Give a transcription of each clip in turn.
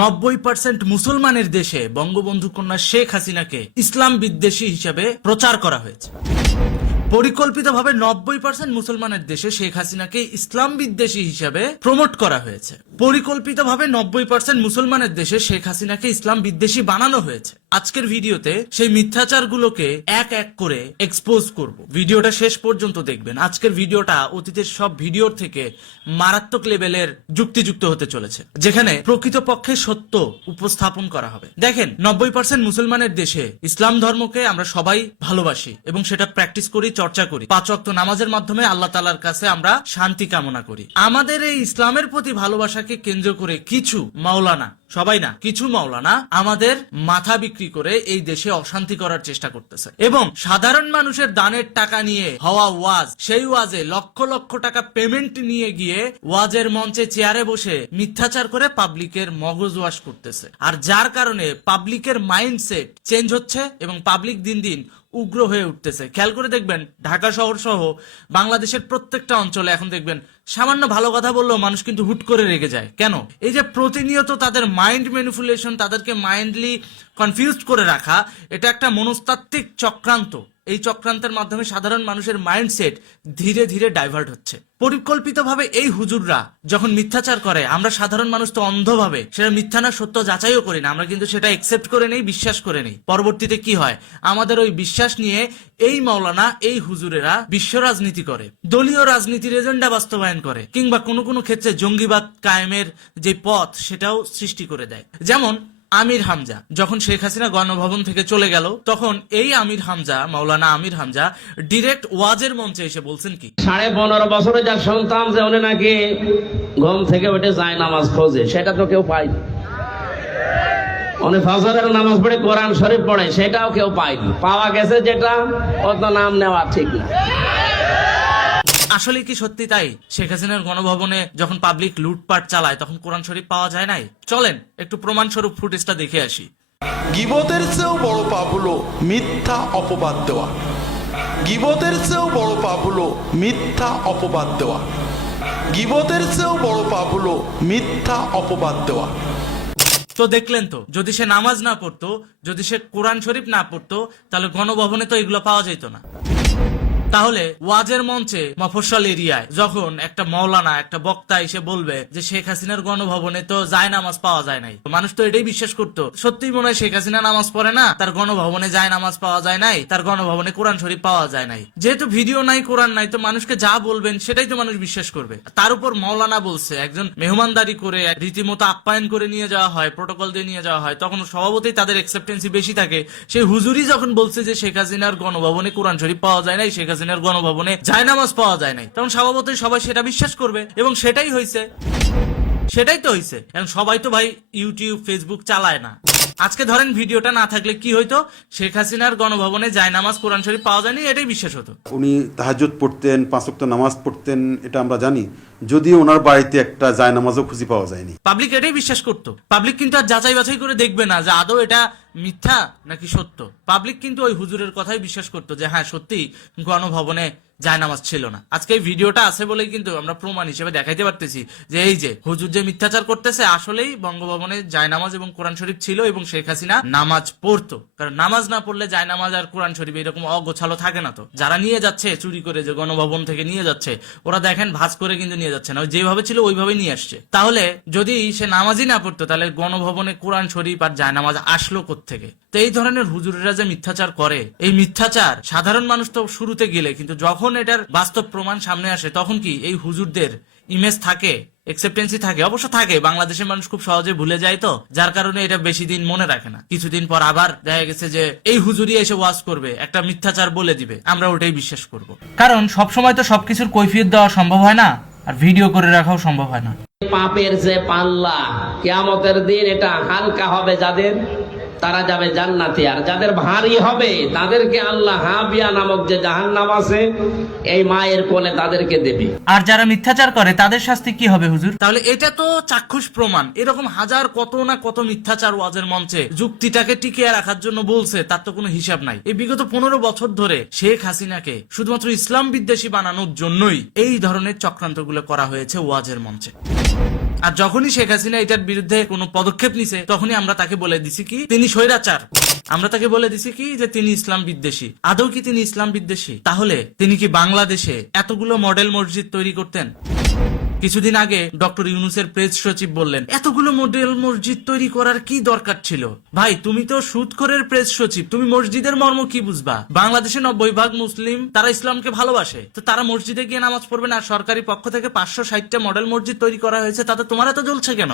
90% মুসলমানের দেশে বঙ্গবন্ধু কন্যা শেখ হাসিনাকে ইসলাম বিদ্বেষী হিসেবে প্রচার করা হয়েছে। পরিকল্পিতভাবে 90% মুসলমানের দেশে শেখ হাসিনাকে ইসলাম বিদ্বেষী হিসেবে প্রমোট করা হয়েছে। পরিকল্পিতভাবে 90% মুসলমানের দেশে শেখ হাসিনাকে ইসলাম বিদ্বেষী বানানো হয়েছে। আজকের ভিডিওতে সেই মিথ্যাচারগুলোকে এক এক করে এক্সপোজ করব। ভিডিওটা শেষ পর্যন্ত দেখবেন। আজকের ভিডিওটা অতীতের সব ভিডিওর থেকে মারাত্মক লেভেলের যুক্তিযুক্ত হতে চলেছে, যেখানে প্রকৃতপক্ষে সত্য উপস্থাপন করা হবে। দেখেন, 90% মুসলমানের দেশে ইসলাম ধর্মকে আমরা সবাই ভালোবাসি এবং সেটা প্র্যাকটিস করি, চর্চা করি। 5 ওয়াক্ত নামাজের মাধ্যমে আল্লাহ তাআলার কাছে আমরা শান্তি কামনা করি। আমাদের এই ইসলামের প্রতি ভালোবাসাকে কেন্দ্র করে কিছু মাওলানা, সবাই না, কিছু মাওলানা আমাদের মাথা বিক্রি করে এই দেশে অশান্তি করার চেষ্টা করতেছে এবং সাধারণ মানুষের দানের টাকা নিয়ে হওয়া ওয়াজ, সেই ওয়াজে লক্ষ লক্ষ টাকা পেমেন্ট নিয়ে গিয়ে ওয়াজের মঞ্চে চেয়ারে বসে মিথ্যাচার করে পাবলিকের মগজ ওয়াশ করতেছে। আর যার কারণে পাবলিকের মাইন্ডসেট চেঞ্জ হচ্ছে এবং পাবলিক দিন দিন উগ্র হয়ে উঠতেছে। খেয়াল করে দেখবেন, ঢাকা শহর সহ বাংলাদেশের প্রত্যেকটা অঞ্চলে এখন দেখবেন সামান্য ভালো কথা বললেও মানুষ কিন্তু হুট করে রেগে যায়। কেন? এই যে প্রতিনিয়ত তাদের মাইন্ড ম্যানিপুলেশন, তাদেরকে মাইন্ডলি কনফিউজড করে রাখা, এটা একটা মনস্তাত্ত্বিক চক্রান্ত। এই চক্রান্তের মাধ্যমে সাধারণ মানুষের মাইন্ডসেট ধীরে ধীরে ডাইভার্ট হচ্ছে। পরিকল্পিতভাবে এই হুজুররা যখন মিথ্যাচার করে, আমরা সাধারণ মানুষ তো অন্ধভাবে সেটা মিথ্যা না সত্য যাচাইও করি না, আমরা কিন্তু সেটা একসেপ্ট করে নেই, বিশ্বাস করে নেই। পরবর্তীতে কি হয়, আমাদের ওই বিশ্বাস নিয়ে এই মাওলানা, এই হুজুরেরা বিশ্ব রাজনীতি করে, দলীয় রাজনীতির এজেন্ডা বাস্তবায়ন করে, কিংবা কোনো কোনো ক্ষেত্রে জঙ্গিবাদ কায়েমের যে পথ সেটাও সৃষ্টি করে দেয়। যেমন আমির হামজা যখন শেখ হাসিনা গণভবন থেকে চলে গেল, তখন এই আমির হামজা, মাওলানা আমির হামজা ডিরেক্ট ওয়াজের মঞ্চে এসে বলছেন কি, 15.5 বছরে যার সন্তান যে উনি নাকি ঘুম থেকে উঠে যায় নামাজ খোঁজে, সেটা তো কেউ পায়নি। উনি ফজরের নামাজ পড়ে কোরআন শরীফ পড়ে, সেটাও কেউ পায়নি। পাওয়া গেছে যেটা, অত নাম নেওয়া ঠিক না। আসলে কি সত্যি তাই? শেখ হাসিনার গণভবনে যখন পাবলিক লুটপাট চালায় তখন কোরআন শরীফ পাওয়া যায় নাই? চলেন একটু প্রমাণস্বরূপ ফুটেজটা দেখে আসি। গীবতের চেয়েও বড় পাপ হলো মিথ্যা অপবাদ দেওয়া। গীবতের চেয়েও বড় পাপ হলো মিথ্যা অপবাদ দেওয়া। গীবতের চেয়েও বড় পাপ হলো মিথ্যা অপবাদ দেওয়া। তো দেখলেন তো, যদি সে নামাজ না পড়তো, যদি সে কোরআন শরীফ না পড়তো, তাহলে গণভবনে তো এগুলো পাওয়া যেত না। তাহলে ওয়াজের মঞ্চে মফস্বল এরিয়ায় যখন একটা মাওলানা, একটা বক্তা এসে বলবে যে শেখ হাসিনার গণভবনে তো যায় নামাজ পাওয়া যায় নাই, মানুষ তো এটাই বিশ্বাস করতো, সত্যিই মনে হয় শেখ হাসিনা নামাজ পড়ে না, তার গণভবনে যায় নামাজ পাওয়া যায় নাই, তার গণভবনে কোরআন শরীফ পাওয়া যায় নাই। যেহেতু ভিডিও নাই, কোরআন নাই, তো মানুষকে যা বলবেন সেটাই তো মানুষ বিশ্বাস করবে। তার উপর মাওলানা বলছে, একজন মেহমানদারি করে রীতিমতো আপ্যায়ন করে নিয়ে যাওয়া হয়, প্রোটোকল দিয়ে নিয়ে যাওয়া হয়, তখন স্বভাবতই তাদের অ্যাকসেপ্টেন্সি বেশি থাকে। সেই হুজুরি যখন বলছে যে শেখ হাসিনার গণভবনে কোরআন শরীফ পাওয়া যায় নাই, শেখ হাসিনার গণভবনে জায়নামাজ পাওয়া যায় নাই, তখন স্বভাবতই সবাই সেটা বিশ্বাস করবে এবং সেটাই হয়েছে। সেটাই তো হয়েছে। এখন সবাই তো ভাই ইউটিউব, ফেসবুক চালায় না। আজকে ধরেন ভিডিওটা না থাকলে কি হইতো, শেখ হাসিনার গণভবনে জায়নামাজ, কোরআন শরীফ পাওয়া যায়নি, এটাই বিশ্বাস হতো। উনি তাহাজ্জুদ পড়তেন, 5 ওয়াক্ত নামাজ পড়তেন, এটা আমরা জানি, যদিও ওনার বাড়িতে একটা জায়নামাজও খুঁজে পাওয়া যায়নি। পাবলিক এটাই বিশ্বাস করতো। পাবলিক কিন্তু আর যাচাই বাছাই করে দেখবে না যে আদৌ এটা মিথ্যা নাকি সত্য। পাবলিক কিন্তু ওই হুজুরের কথাই বিশ্বাস করতো যে হ্যাঁ সত্যি গণভবনে জায়নামাজ ছিল না। আজকে এই ভিডিওটা আছে বলেই কিন্তু আমরা প্রমাণ হিসেবে দেখাইতে পারতেছি যে এই যে হুজুর যে মিথ্যাচার করতেছে, আসলেই বঙ্গভবনে জায়নামাজ এবং কোরআন শরীফ ছিল এবং শেখ হাসিনা নামাজ পড়তো। কারণ নামাজ না পড়লে জায়নামাজ আর কোরআন শরীফ এরকম অগোছালো থাকে না। তো যারা নিয়ে যাচ্ছে চুরি করে, যে গণভবন থেকে নিয়ে যাচ্ছে, ওরা দেখেন ভাঁজ করে কিন্তু নিয়ে যাচ্ছে না, যেভাবে ছিল ওইভাবেই নিয়ে আসছে। তাহলে যদি সে নামাজই না পড়তো, তাহলে গণভবনে কোরআন শরীফ আর জায়নামাজ আসলো কোত্থেকে? তো এই ধরনের হুজুরেরা যে মিথ্যাচার করে, এই মিথ্যাচার সাধারণ মানুষ তো শুরুতে গেলে, কিন্তু যখন এটার বাস্তব প্রমাণ সামনে আসে তখন কি এই হুজুরদের ইমেজ থাকে, অ্যাকসেপ্টেন্সি থাকে? অবশ্য থাকে। বাংলাদেশের মানুষ খুব সহজে ভুলে যায়, তো যার কারণে এটা বেশি দিন মনে রাখে না। কিছুদিন পর আবার দেখা গেছে যে এই হুজুরি এসে ওয়াজ করবে, একটা মিথ্যাচার বলে দিবে, আমরা ওটাই বিশ্বাস করব। কারণ সবসময় তো সবকিছুর কৈফিয়ত দেওয়া সম্ভব হয় না, আর ভিডিও করে রাখাও সম্ভব হয় না। পাপের যে পাল্লা কিয়ামতের দিন এটা হালকা হবে যাদের, তারা যাবে জান্নাতে। আর যাদের ভারী হবে তাদেরকে আল্লাহ হাবিয়া নামক যে জাহান্নাম আছে, এই মায়ের কোলে তাদেরকে দেবে। আর যারা মিথ্যাচার করে তাদের শাস্তি কি হবে হুজুর? তাহলে এটা তো চাক্ষুষ প্রমাণ। এরকম হাজার কত না কত মিথ্যাচার ওয়াজের মঞ্চে যুক্তিটাকে টিকিয়ে রাখার জন্য বলছে, তার তো কোনো হিসাব নাই। এই বিগত 15 বছর ধরে শেখ হাসিনাকে শুধুমাত্র ইসলাম বিদ্বেষী বানানোর জন্যই এই ধরনের চক্রান্তগুলো করা হয়েছে ওয়াজের মঞ্চে। আর যখনই শেখ হাসিনা এটার বিরুদ্ধে কোনো পদক্ষেপ নিছে তখনই আমরা তাকে বলে দিছি কি তিনি স্বৈরাচার, আমরা তাকে বলে দিছি কি যে তিনি ইসলাম বিদ্বেষী। আদৌ কি তিনি ইসলাম বিদ্বেষী? তাহলে তিনি কি বাংলাদেশে এতগুলো মডেল মসজিদ তৈরি করতেন? কিছুদিন আগে ডক্টর ইউনূসের প্রেস সচিব বললেন এতগুলো মডেল মসজিদ তৈরি করার কি দরকার ছিল? ভাই তুমি তো সুদখোরের প্রেস সচিব, তুমি মসজিদের মর্ম কি বুঝবা? বাংলাদেশে 90% মুসলিম তারা ইসলামকে ভালোবাসে, তো তারা মসজিদে গিয়ে নামাজ পড়বে না? সরকারি পক্ষ থেকে 560টা মডেল মসজিদ তৈরি করা হয়েছে, তাতে তোমার এত জ্বলছে কেন?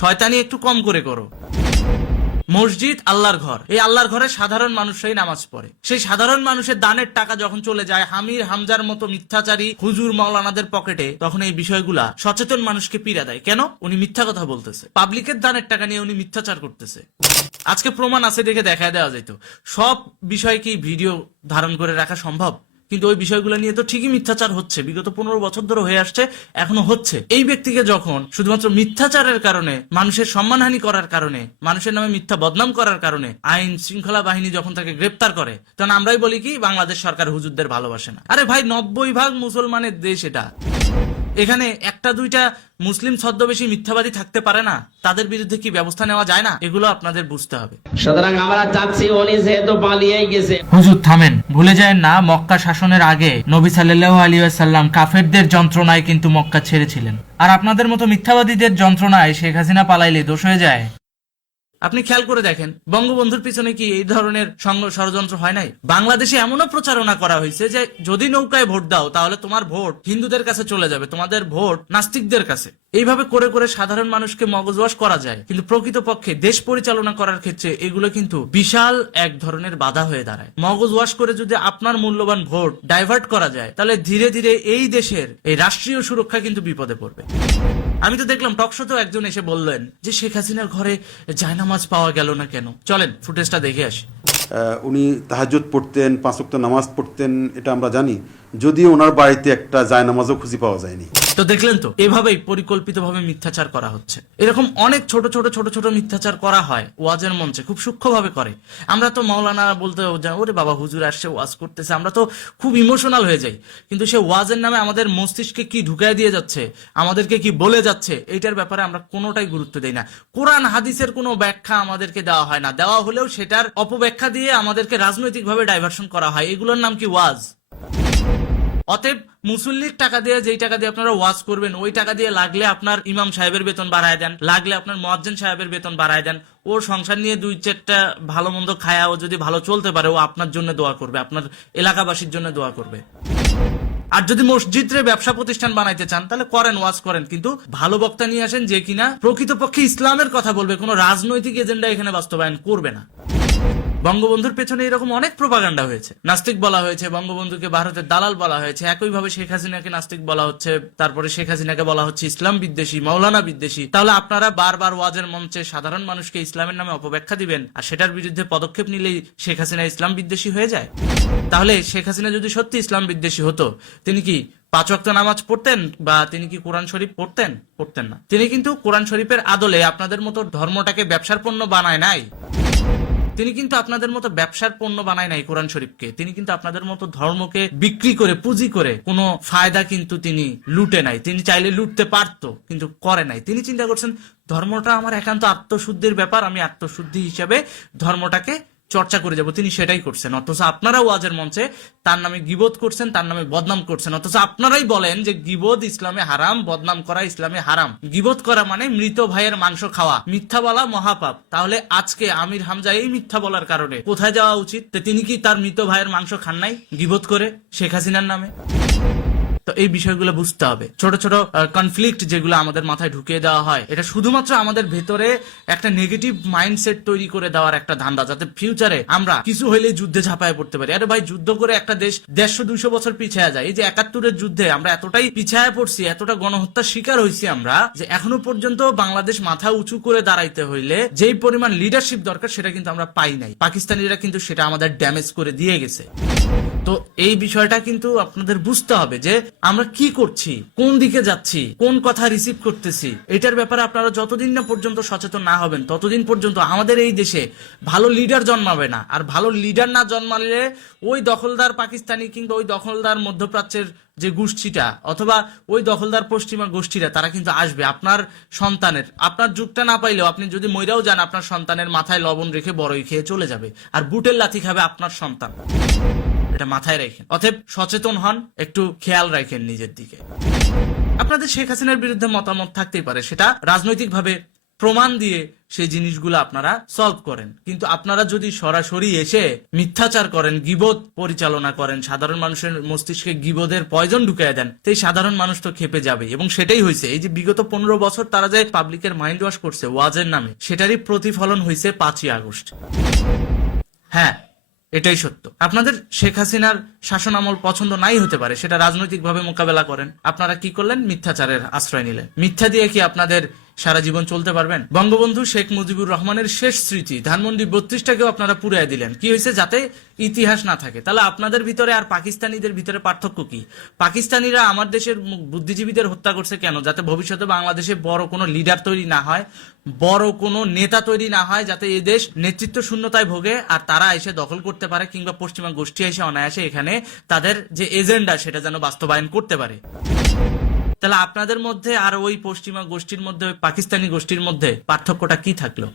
শয়তানি একটু কম করে করো। মসজিদ আল্লাহর ঘর, এই আল্লাহর ঘরে সাধারণ মানুষরাই নামাজ পড়ে। সেই সাধারণ মানুষের দানের টাকা যখন চলে যায় হামির হামজার মতো মিথ্যাচারী হুজুর মাওলানাদের পকেটে, তখন এই বিষয়গুলা সচেতন মানুষকে পীড়া দেয়। কেন? উনি মিথ্যা কথা বলতেছে, পাবলিকের দানের টাকা নিয়ে উনি মিথ্যাচার করতেছে। আজকে প্রমাণ আছে দেখে দেখায় দেওয়া যেত। সব বিষয় কি ভিডিও ধারণ করে রাখা সম্ভব? কিন্তু ওই বিষয়গুলো নিয়ে তো ঠিকই মিথ্যাচার হচ্ছে, বিগত 15 বছর ধরে হয়ে আসছে, এখনো হচ্ছে। এই ব্যক্তিকে যখন শুধুমাত্র মিথ্যাচারের কারণে, মানুষের সম্মানহানি করার কারণে, মানুষের নামে মিথ্যা বদনাম করার কারণে আইন শৃঙ্খলা বাহিনী যখন তাকে গ্রেপ্তার করে, তখন আমরাই বলি কি বাংলাদেশ সরকার হুজুরদের ভালোবাসে না। আরে ভাই 90% মুসলমানের দেশ এটা, এখানে একটা দুইটা মুসলিম ছদ্মবেশী মিথ্যাবাদী থাকতে পারে না? তাদের বিরুদ্ধে কি ব্যবস্থা নেওয়া যায় না? এগুলো আপনাদের বুঝতে হবে। সুতরাং আমরা চাচ্ছি উনি যেহেতু পালিয়েই গেছে। হুজুর থামেন, ভুলে যায় না মক্কা শাসনের আগে নবী সাল্লাল্লাহু আলাইহি ওয়াসাল্লাম কাফেরদের যন্ত্রণায় কিন্তু মক্কা ছেড়েছিলেন। আর আপনাদের মতো মিথ্যাবাদীদের যন্ত্রণায় শেখ হাসিনা পালাইলে দোষ হয়ে যায়? আপনি খেয়াল করে দেখেন বঙ্গবন্ধুর পিছনে কি এই ধরনের ষড়যন্ত্র হয় নাই? বাংলাদেশে এমনও প্রচারণা করা হয়েছে যে যদি নৌকায় ভোট দাও তাহলে তোমার ভোট হিন্দুদের কাছে চলে যাবে, তোমাদের ভোট নাস্তিকদের কাছে। এইভাবে করে করে সাধারণ মানুষকে মগজওয়াশ করা যায়, কিন্তু প্রকৃতপক্ষে দেশ পরিচালনা করার ক্ষেত্রে এগুলো কিন্তু বিশাল এক ধরনের বাধা হয়ে দাঁড়ায়। মগজওয়াশ করে যদি আপনার মূল্যবান ভোট ডাইভার্ট করা যায়, তাহলে ধীরে ধীরে এই দেশের এই রাষ্ট্রীয় সুরক্ষা কিন্তু বিপদে পড়বে। আমি তো দেখলাম টকশোতেও একজন এসে বললেন যে শেখ হাসিনার ঘরে জায়নামাজ পাওয়া গেল না কেন। চলেন ফুটেজটা দেখে আসি। উনি তাহাজ্জুদ পড়তেন, 5 ওয়াক্ত নামাজ পড়তেন, এটা আমরা জানি, যদিও ওনার বাড়িতে একটা জায়নামাজও খুঁজে পাওয়া যায়নি। তো দেখলেন তো, এভাবেই পরিকল্পিতভাবে মিথ্যাচার করা হচ্ছে। এরকম অনেক ছোট ছোট ছোট ছোট মিথ্যাচার করা হয় ওয়াজের মঞ্চে, খুব সূক্ষ্মভাবে করে। আমরা তো মাওলানা বলতে ওরে বাবা হুজুর আসছে ওয়াজ করতেছে, আমরা তো খুব ইমোশনাল হয়ে যাই। কিন্তু সে ওয়াজের নামে আমাদের মস্তিষ্কে কি ঢুকায় দিয়ে যাচ্ছে, আমাদেরকে কি বলে যাচ্ছে, এইটার ব্যাপারে আমরা কোনোটাই গুরুত্ব দেই না। কোরআন হাদিসের কোনো ব্যাখ্যা আমাদেরকে দেওয়া হয় না, দেওয়া হলেও সেটার অপব্যাখ্যা দিয়ে আমাদেরকে রাজনৈতিকভাবে ডাইভার্সন করা হয়। এগুলোর নাম কি ওয়াজ? অতএব মুসল্লির টাকা দিয়ে, যেই টাকা দিয়ে আপনারা ওয়াজ করবেন, ওই টাকা দিয়ে লাগলে আপনার ইমাম সাহেবের বেতন বাড়ায় দেন, লাগলে আপনার মুয়াজ্জিন সাহেবের বেতন বাড়ায় দেন। ওর সংসার নিয়ে 2-4টা ভালো মন্দ খায়া ও যদি ভালো চলতে পারে, ও আপনার জন্য দোয়া করবে, আপনার এলাকাবাসীর জন্য দোয়া করবে। আর যদি মসজিদরে ব্যবসা প্রতিষ্ঠান বানাইতে চান তাহলে করেন, ওয়াজ করেন, কিন্তু ভালো বক্তা নিয়ে আসেন যে কিনা প্রকৃতপক্ষে ইসলামের কথা বলবে, কোনো রাজনৈতিক এজেন্ডা এখানে বাস্তবায়ন করবে না। বঙ্গবন্ধুর পেছনে এরকম অনেক প্রোপাগান্ডা হয়েছে, নাস্তিক বলা হয়েছে, বঙ্গবন্ধুকে ভারতের দালাল বলা হয়েছে, একইভাবে শেখ হাসিনাকে নাস্তিক বলা হচ্ছে, তারপরে শেখ হাসিনাকে বলা হচ্ছে ইসলাম বিদ্বেষী, মাওলানা বিদ্বেষী। তাহলে আপনারা বারবার ওয়াজের মঞ্চে সাধারণ মানুষকে ইসলামের নামে অপব্যাখ্যা দিবেন, আর সেটার বিরুদ্ধে পদক্ষেপ নিলেই শেখ হাসিনা ইসলাম বিদ্বেষী হয়ে যায়? তাহলে শেখ হাসিনা যদি সত্যি ইসলাম বিদ্বেষী হতো, তিনি কি 5 ওয়াক্ত নামাজ পড়তেন বা তিনি কি কোরআন শরীফ পড়তেন? পড়তেন না। তিনি কিন্তু কোরআন শরীফের আদলে আপনাদের মতো ধর্মটাকে ব্যবসার পণ্য বানায় নাই। তিনি কিন্তু আপনাদের মতো ব্যবসার পণ্য বানায় নাই কোরআন শরীফকে। তিনি কিন্তু আপনাদের মতো ধর্মকে বিক্রি করে, পুঁজি করে কোনো ফায়দা কিন্তু তিনি লুটে নাই। তিনি চাইলে লুটতে পারতো, কিন্তু করে নাই। তিনি চিন্তা করছেন ধর্মটা আমার একান্ত আত্মশুদ্ধির ব্যাপার, আমি আত্মশুদ্ধি হিসেবে ধর্মটাকে চর্চা করে যাব। তিনি সেটাই করছেন। অথচ আপনারা ওয়াজের মঞ্চে তার নামে গীবত করছেন, তার নামে বদনাম করছেন। অথচ আপনারাই বলেন যে গীবত ইসলামে হারাম, বদনাম করা ইসলামে হারাম। গীবত করা মানে মৃত ভাইয়ের মাংস খাওয়া, মিথ্যা বলা মহাপাপ। তাহলে আজকে আমির হামজা এই মিথ্যা বলার কারণে কোথায় যাওয়া উচিত? তিনি কি তার মৃত ভাইয়ের মাংস খান নাই গীবত করে শেখ হাসিনার নামে? তো এই বিষয়গুলো বুঝতে হবে। ছোট ছোট কনফ্লিক্ট যেগুলো আমাদের মাথায় ঢুকিয়ে দেওয়া হয়, এটা শুধুমাত্র আমাদের ভেতরে একটা নেগেটিভ মাইন্ডসেট তৈরি করে দেওয়ার একটা ধান্দা, যাতে ফিউচারে আমরা কিছু হইলে যুদ্ধে ঝাঁপায় পড়তে পারি। আরে ভাই, যুদ্ধ করে একটা দেশ 150-200 বছর পিছিয়ে যায়। এই যে 71-এর যুদ্ধে আমরা এতটাই পিছিয়ে পড়ছি, এতটা গণহত্যার শিকার হয়েছি আমরা, যে এখনো পর্যন্ত বাংলাদেশ মাথা উঁচু করে দাঁড়াইতে হইলে যেই পরিমাণ লিডারশিপ দরকার সেটা কিন্তু আমরা পাই নাই। পাকিস্তানিরা কিন্তু সেটা আমাদের ড্যামেজ করে দিয়ে গেছে। তো এই বিষয়টা কিন্তু আপনাদের বুঝতে হবে যে আমরা কি করছি, কোন দিকে যাচ্ছি, কোন কথা রিসিভ করতেছি। এটার ব্যাপারে আপনারা যতদিন না পর্যন্ত সচেতন না হবেন ততদিন পর্যন্ত আমাদের এই দেশে ভালো লিডার জন্মাবে না। আর ভালো লিডার না জন্মালে ওই দখলদার পাকিস্তানি কিংবা ওই দখলদার মধ্যপ্রাচ্যের যে গোষ্ঠীটা অথবা ওই দখলদার পশ্চিমা গোষ্ঠীরা তারা কিন্তু আসবে আপনার সন্তানের, আপনার যুগটা না পাইলেও আপনি যদি মইরাও যান আপনার সন্তানের মাথায় লবণ রেখে বড়ই খেয়ে চলে যাবে, আর বুটের লাথি খাবে আপনার সন্তান। এটা মাথায় রাখেন। অতএব সচেতন হন, একটু খেয়াল রাখেন নিজের দিকে। আপনাদের শেখ হাসিনার বিরুদ্ধে মতামত থাকতেই পারে, সেটা রাজনৈতিকভাবে প্রমাণ দিয়ে সেই জিনিসগুলো আপনারা সলভ করেন, কিন্তু আপনারা যদি সরাসরি এসে মিথ্যাচার করেন, গীবত পরিচালনা করেন, সাধারণ মানুষের মস্তিষ্কে গীবতের পয়জন ঢুকিয়ে দেন, তো এই সাধারণ মানুষ তো খেপে যাবে। এবং সেটাই হয়েছে, এই যে বিগত 15 বছর তারা যে পাবলিকের মাইন্ড ওয়াশ করছে ওয়াজের নামে, সেটারই প্রতিফলন হয়েছে 5ই আগস্ট। হ্যাঁ, এটাই সত্য। আপনাদের শেখ হাসিনার শাসন আমল পছন্দ নাই হতে পারে, সেটা রাজনৈতিকভাবে মোকাবেলা করেন। আপনারা কি করলেন? মিথ্যাচারের আশ্রয় নিলেন। মিথ্যা দিয়ে কি আপনাদের সারা জীবন চলতে পারবেন? বঙ্গবন্ধু শেখ মুজিবুর রহমানের শেষ স্মৃতি ধানমন্ডি 32টাকেও আপনারা পুরাই দিলেন। কি হয়েছে? যাতে ইতিহাস না থাকে। তাহলে আপনাদের ভিতরে আর পাকিস্তানিদের ভিতরে পার্থক্য কি? পাকিস্তানিরা আমার দেশের বুদ্ধিজীবীদের হত্যা করছে কেন? যাতে ভবিষ্যতে বাংলাদেশে বড় কোনো লিডার তৈরি না হয়, বড় কোনো নেতা তৈরি না হয়, যাতে এই দেশ নেতৃত্ব শূন্যতায় ভোগে আর তারা এসে দখল করতে পারে, কিংবা পশ্চিমা গোষ্ঠী এসে অনায়াসে এখানে তাদের যে এজেন্ডা সেটা যেন বাস্তবায়ন করতে পারে। তাহলে আপনাদের মধ্যে আর ওই পশ্চিমা গোষ্ঠীর মধ্যে, ওই পাকিস্তানি গোষ্ঠীর মধ্যে পার্থক্যটা কি থাকলো?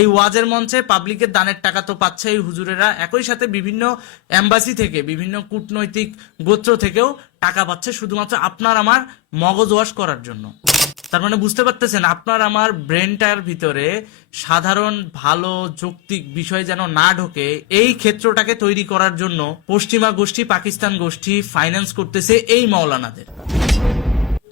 এই ওয়াজের মঞ্চে পাবলিকের দানের টাকা তো পাচ্ছে এই হুজুরেরা, একই সাথে বিভিন্ন এম্বাসি থেকে, বিভিন্ন কূটনৈতিক গোত্র থেকেও টাকা পাচ্ছে শুধুমাত্র আপনার আমার মগজ ওয়াশ করার জন্য। তার মানে বুঝতে পারতেছেন, আপনার আমার ব্রেনটার ভিতরে সাধারণ ভালো যৌক্তিক বিষয় যেন না ঢোকে, এই ক্ষেত্রটাকে তৈরি করার জন্য পশ্চিমা গোষ্ঠী, পাকিস্তান গোষ্ঠী ফাইন্যান্স করতেছে এই মাওলানাদের।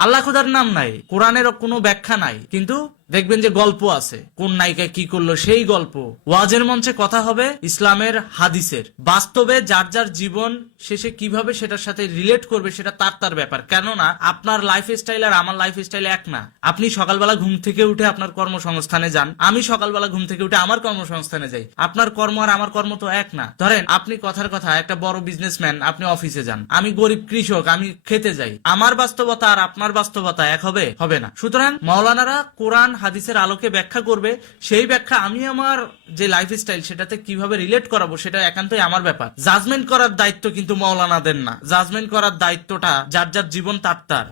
আল্লাহ খোদার নাম নাই, কোরআনের কোনো ব্যাখ্যা নাই, কিন্তু দেখবেন যে গল্প আছে, কোন নায়িকা কি করলো সেই গল্প। ওয়াজের মঞ্চে কথা হবে ইসলামের, হাদিসের। বাস্তবে যার যার জীবন শেষে কিভাবে সেটার সাথে রিলেট করবে সেটা তার তার ব্যাপার। কেননা আপনার লাইফ স্টাইল আর আমার লাইফ স্টাইল এক না। আপনি সকালবেলা ঘুম থেকে উঠে আপনার কর্মসংস্থানে যান, আমি সকালবেলা ঘুম থেকে উঠে আমার কর্মসংস্থানে যাই। আপনার কর্ম আর আমার কর্ম তো এক না। ধরেন আপনি কথার কথা একটা বড় বিজনেসম্যান, আপনি অফিসে যান, আমি গরিব কৃষক, আমি খেতে যাই। আমার বাস্তবতা আর আপনার বাস্তবতা এক হবে? হবে না। সুতরাং মাওলানারা কোরআন হাদিসের আলোকে ব্যাখ্যা করবে, সেই ব্যাখ্যা আমি আমার যে লাইফ স্টাইল সেটাতে কিভাবে রিলেট করাবো সেটা একান্তই আমার ব্যাপার। জাজমেন্ট করার দায়িত্ব কিন্তু মাওলানাদের না, জাজমেন্ট করার দায়িত্বটা যার যার জীবন তার তার,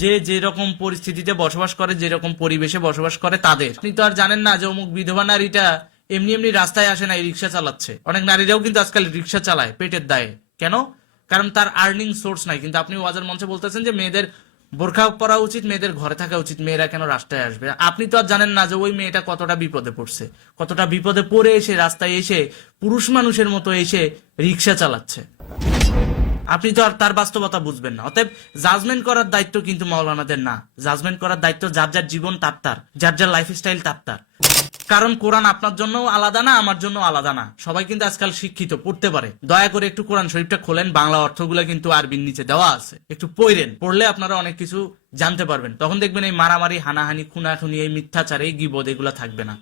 যে যেরকম পরিস্থিতিতে বসবাস করে, যেরকম পরিবেশে বসবাস করে তাদের। আপনি তো আর জানেন না যে অমুক বিধবা নারীটা এমনি এমনি রাস্তায় আসে না, রিক্সা চালাচ্ছে। অনেক নারীরাও কিন্তু আজকাল রিক্সা চালায় পেটের দায়ে। কেন? কারণ তার আর্নিং সোর্স নাই। কিন্তু আপনি ওয়াজের মঞ্চে বলতেছেন যে মেয়েদের বোরখা পরা উচিত, মেয়েদের ঘরে থাকা উচিত, মেয়েরা কেন রাস্তায় আসবে? আপনি তো আর জানেন না যে ওই মেয়েটা কতটা বিপদে পড়ছে, কতটা বিপদে পড়ে এসে রাস্তায় এসে পুরুষ মানুষের মতো এসে রিক্সা চালাচ্ছে। আপনি তো আর তার বাস্তবতা বুঝবেন না। অতএব জাজমেন্ট করার দায়িত্ব কিন্তু মাওলানাদের না, জাজমেন্ট করার দায়িত্ব যার যার জীবন তার তার, যার যার লাইফ স্টাইল তার তার। কারণ কোরআন আপনার জন্য আলাদা না, আমার জন্য আলাদা না। সবাই কিন্তু আজকাল শিক্ষিত, পড়তে পারে। দয়া করে একটু কোরআন শরীফটা খোলেন, বাংলা অর্থগুলো কিন্তু আরবির নিচে দেওয়া আছে, একটু পড়েন। পড়লে আপনারা অনেক কিছু জানতে পারবেন। তখন দেখবেন এই মারামারি, হানাহানি, খুনাখুনি, এই মিথ্যাচার, এই গীবত এগুলা থাকবে না।